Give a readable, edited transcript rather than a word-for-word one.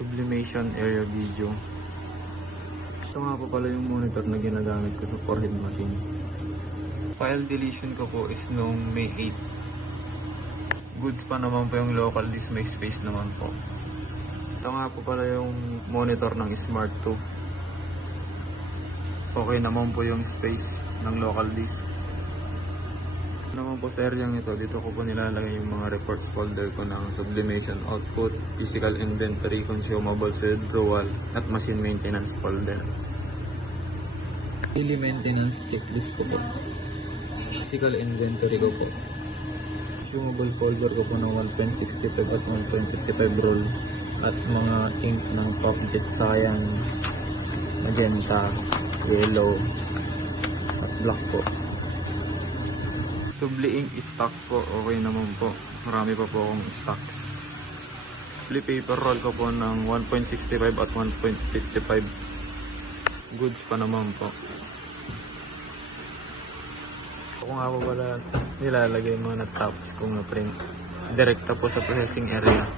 Sublimation area video. Ito nga po pala yung monitor na ginagamit ko sa forehead machine. File deletion ko po is noong May 8. Goods pa naman po yung local disk, may space naman po. Ito nga po pala yung monitor ng Smart 2. Okay naman po yung space ng local disk. Naman po sa area ito, dito ko po nilalagay yung mga reports folder ko ng sublimation output, physical inventory, consumables, withdrawal, at machine maintenance folder. Daily maintenance checklist ko po. Physical inventory ko po. Consumable folder ko po ng 1.65 at 1.55 roll. At mga ink ng Top-Jet Science, magenta, yellow, at black po. Subli ink stocks po, okay naman po. Marami pa po akong stocks. Subli paper roll ko po ng 1.65 at 1.55. Goods pa naman po. Ako nga po pala nilalagay mga na-tops kung na-print. Direkta po sa processing area.